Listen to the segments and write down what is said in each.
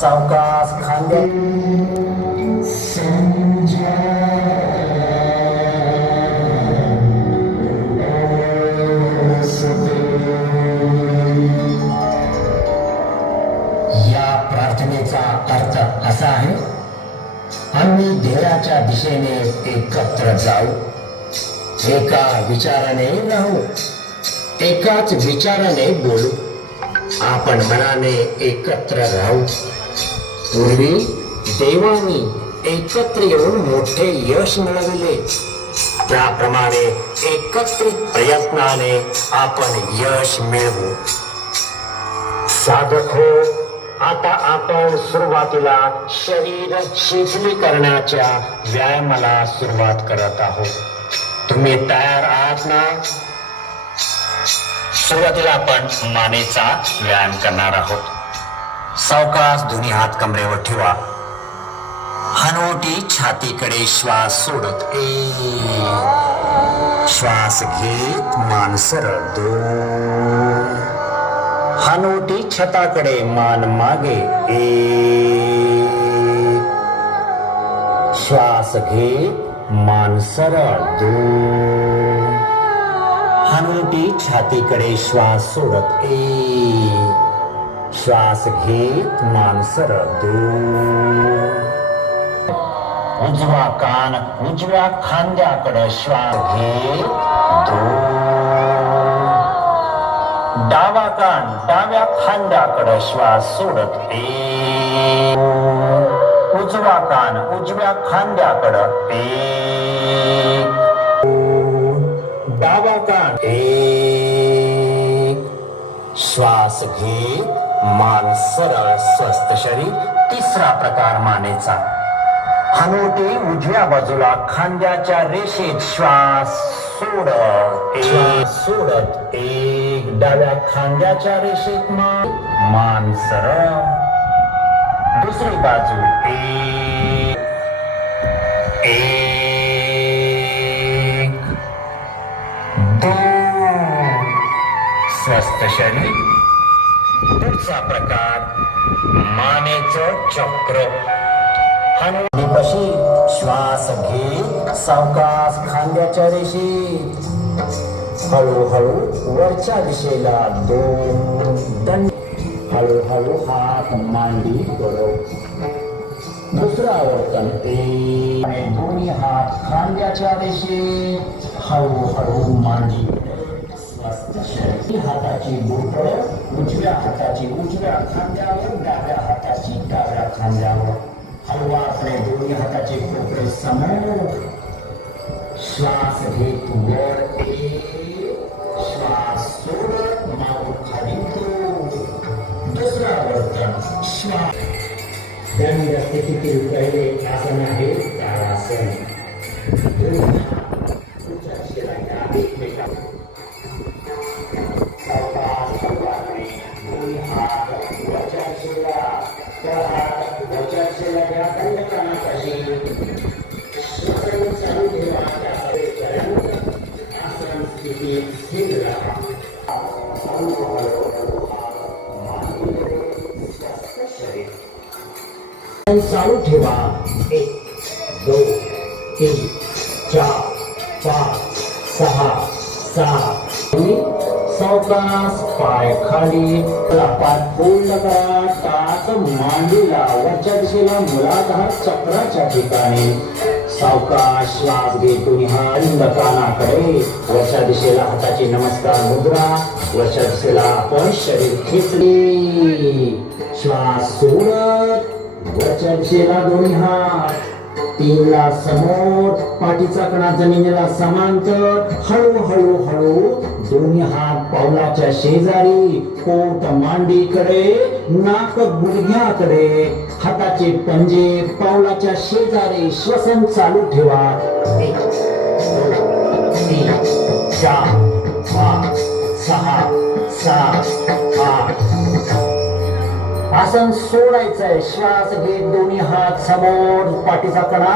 सावकाश खांद्या या प्रार्थनेचा अर्थ असा आहे आम्ही ध्येयाच्या दिशेने एकत्र जाऊ. एका विचाराने राहू एकाच विचाराने बोलू. आपण मनाने एकत्र राहू. पूर्वी देवाने एकत्र येऊन मोठे यश मिळविले. त्याप्रमाणे एकत्रित प्रयत्नाने आपण यश मिळवू. साधक हो आता आपण सुरुवातीला शरीर शिथिलीकरणाच्या व्यायामाला सुरुवात करत आहोत. तुम्ही तयार आहात ना? सुरुवातीला आपण मानेचा व्यायाम करणार आहोत. सावकाश दोन्ही हात कमरेवर ठेवा. हनोटी छातीकडे श्वास सोडत एक श्वास घेत मान सरळ दोन हनोटी छताकडे मान मागे एक श्वास घेत मान सरळ दोन हनोटी छातीकडे श्वास सोडत एक श्वास घेत मान सरळ उजवा कान उजव्या खांद्याकडे श्वास घेत डावा कान डाव्या खांद्याकडे श्वास सोडत एक। उजवा कान उजव्या खांद्याकडे ए डावा कान ए श्वास घेत मान सरळ स्वस्त शरीर तिसरा प्रकार मानेचा. हनुटे उजव्या बाजूला खांद्याच्या रेषेत श्वास सोडत एक सोडत एक डाव्या खांद्याच्या रेषेत मान मान सरळ. दुसरी बाजू एक एक दोन. स्वस्त शरीर पुढचा प्रकार. मानेच चक्र. हनुपशी श्वास घे सावकाश खांद्याच्या रेषेत. हळूहळू वरच्या दिशेला दोन दंड. हळूहळू हात मांडी करो. दुसरा वर्तन एक दोन्ही हात खांद्याच्या रेषेत. हळूहळू मांडी हाताची बोट उजव्या हाताची उजव्या खांद्यावर डाव्या हाताची डाव्या खांद्यावर. हलवा आपले दोन्ही हाताचे कोपरे समोर. श्वास घेत वर एक श्वास सोडत मागून खाली दुसरा वर्तन श्वास. दंड स्थितीतील पहिले आसन आहे तारासन. चालू ठेवा. एक दोन तीन चार पाच सहा सात. सावकाश पाय खाली. पाठ पूर्ण करा. टाच मांडीला. वरच्या दिशेला मुलाधार चक्राच्या ठिकाणी. सावकाश श्वास घेतो दोन्ही कानाकडे. वरच्या दिशेला हाताची नमस्कार मुद्रा. वरच्या दिशेला आपण शरीर खेचले. श्वास सोडत. वचनशेला दिशेला दोन्ही हात. तीनला समोर पाठीचा कणा जमिनीला समांतर. हळू हळू हळू दोन्ही हात पावलाच्या शेजारी पोट मांडीकडे नाक गुडघ्याकडे. हाताचे पंजे पावलाच्या शेजारी श्वसन चालू ठेवा. तीन चार पाच सहा सात आठ. आसन सोडायचंय. श्वास घेत दोन्ही हात समोर. पाठीचा कणा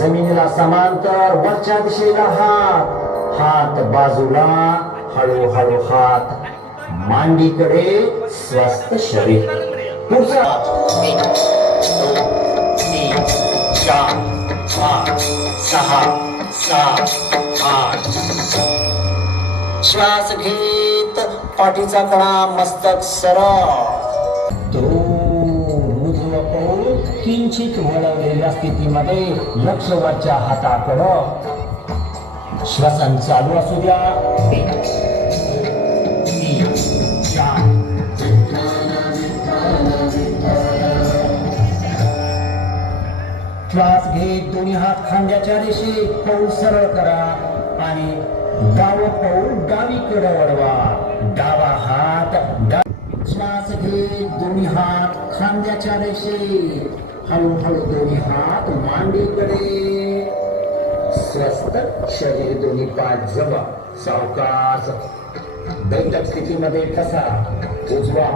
जमिनीला समांतर. वरच्या दिशेला हात. हात बाजूला. हळूहळू हात. मांडीकडे स्वस्त शरीर. पुढचा. तीन चार पाच सहा सात आठ श्वास घेत पाठीचा कणा मस्तक सरळ. किंचित वळवलेल्या स्थितीमध्ये लक्ष वरच्या हाताकडं श्वसन चालू असू द्या. श्वास घेत दोन्ही हात खांद्याच्या रेषेत पाऊल सरळ करा आणि डाव पाऊल डावीकडे वळवा. डावा हात श्वास घेत दोन्ही हात खांद्याच्या रेषेत हळूहळू दोन्ही हात मांडीकडे स्वस्त शरीर दोन्ही पाय जमा सावकाश बैठक स्थितीमध्ये ठसा उजवा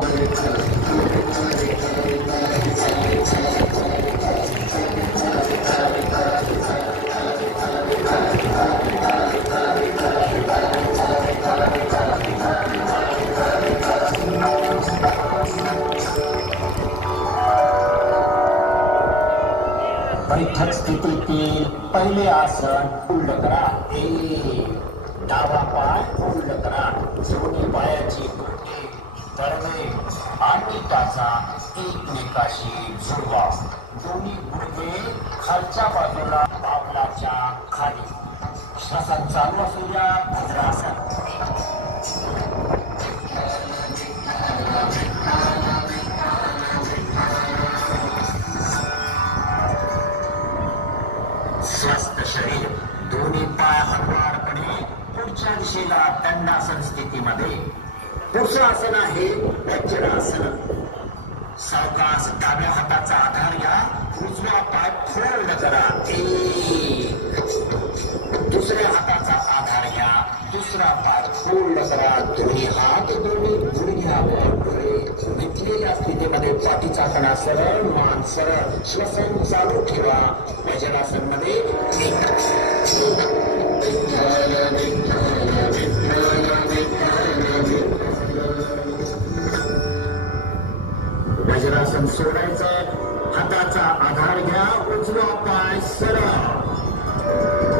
बैठक स्थितीतील पहिले आसन पूर्ण करा. एक डावा पाय पूर्ण करा. दोन्ही पायाची बोटे तळवे आणि टाचा एकमेकाशी जुळवा. दोन्ही गुडघे खालच्या बाजूला पावलाच्या खाली. श्वसन चालू असू द्या शिला दंडासन स्थितीमध्ये पुढचं आसन आहे वज्रासन सावकाश डाव्या हाताचा आधार घ्या उजवा पाय फोल्ड करा. दुसऱ्या हाताचा आधार घ्या दुसरा पाय फोल्ड करा. दोन्ही हात दोन्ही मिटलेल्या स्थितीमध्ये पाठीचा कडा सरळ मान सरळ श्वसन चालू ठेवा. वज्रासनमध्ये वज्रासन सोडायचं. हाताचा आधार घ्या. उजवा पाय सरळ.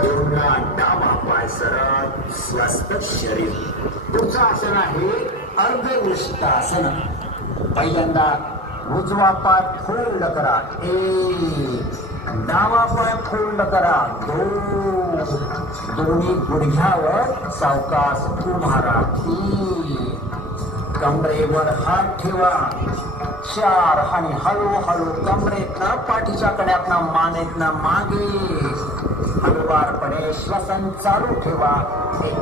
दोनला डावा पाय सरळ. स्वस्त शरीर. पुढचं आसन आहे अर्धनिष्ठासन. पहिल्यांदा उजवा पाय फोल्ड करा. एक. डावा पाय फोल्ड करा. दोन. दोन्ही गुडघ्यावर सावकाश उभारा तीन. कमरेवर हात ठेवा. चार. आणि हळूहळू कमरेतनं पाठीच्या कड्यातनं मानेतनं मागे. हळूवारपणे श्वसन चालू ठेवा. एक.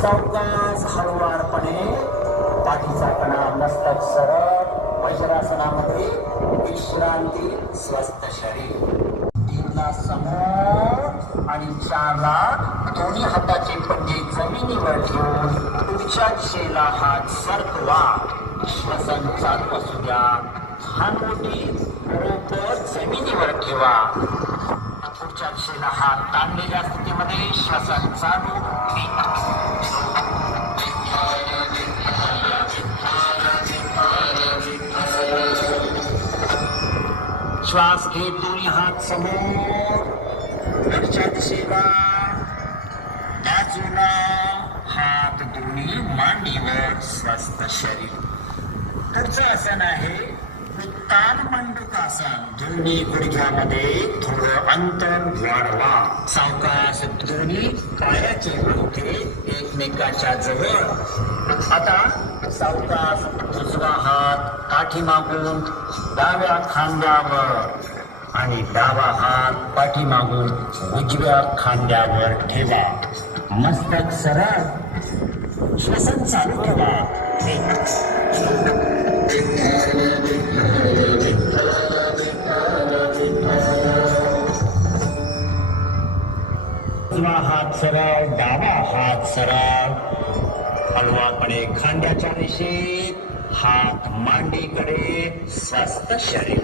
सावकाश हळुवारपणे पाठीचा कणा मस्तक सरळ वज्रासनामध्ये विश्रांती स्वस्थ शरीर. तीनला समोर आणि चारला दोन्ही हाताचे पंजे जमिनीवर ठेवून तुमच्या दिशेला हात सरकवा. श्वसन चालू असू द्या. हानोटी बरोबर जमिनीवर ठेवा. पुढच्या हात ताणलेल्या स्थितीमध्ये श्वसन चालू. श्वास घेत दोन्ही हात समोर. वरच्या दिशेला बाजूला हात दोन्ही मांडीवर स्वस्थ शरीर. पुढचं आसन आहे उत्तान मंडूकासन दोन्ही गुडघ्यामध्ये थोडं अंतर वाढवा. सावकाश दोन्ही पायाचे बोटे एकमेकाच्या जवळ. आता सावकाश दुसरा हात पाठीमागून डाव्या खांद्यावर आणि डावा हात पाठीमागून उजव्या खांद्यावर ठेवा. मस्तक सरळ. श्वसन चालू ठेवा. उजवा हात सरळ डावा हात सरळ हलवाकडे खांद्याच्या दिशेत हात मांडीकडे स्वस्त शरीर.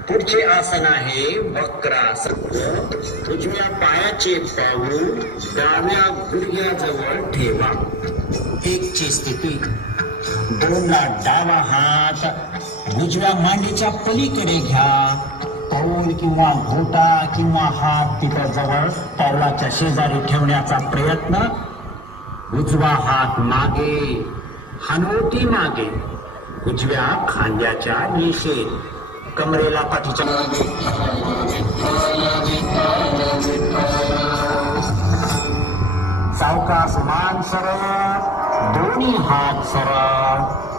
पुढचे आसन आहे वक्रासन उजव्या पायाचे पाऊल डाव्या गुडघ्याजवळ ठेवा. एकची स्थिती. दोनला डावा हात. उजव्या मांडीच्या पलीकडे घ्या. पाऊल किंवा घोटा किंवा हात तिथं जवळ पावलाच्या शेजारी ठेवण्याचा प्रयत्न उजवा हात मागे हनोटी मागे उजव्या खांद्याच्या निषेध. कमरेला पाठीच्या सावकाश मान सरळ दोन्ही हात सरळ.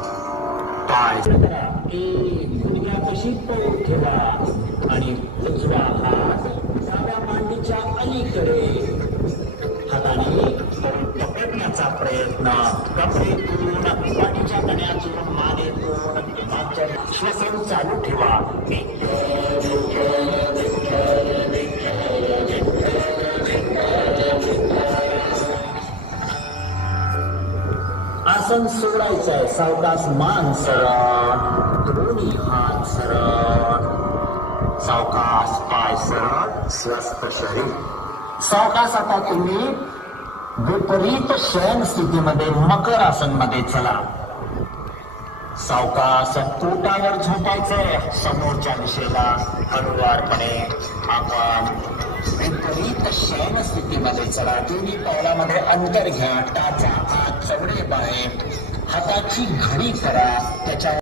पाय. एक गुडघ्यापाशी पाऊल ठेवा. आणि उजवा हात डाव्या मांडीच्या अलीकडे. हाताने पकडण्याचा प्रयत्न. करून पाठीच्या कण्यातून मानेतून मागच्या श्वसन चालू ठेवा. आसन सोडायचं आहे सावकाश मान सरळ दोन्ही हात सरळ सावकाश पाय सरळ स्वस्थ शरीर. सावकाश आता तुम्ही विपरीत शयन स्थितीमध्ये मकर आसनमध्ये चला. सावकाश पोटावर झोपायचंय. समोरच्या दिशेला हळुवारपणे आपण विपरीत शयन स्थितीमध्ये चला. दोन्ही पावलामध्ये अंतर घ्या. टाचा चवडे बाहेर हाताची घडी करा त्याच्या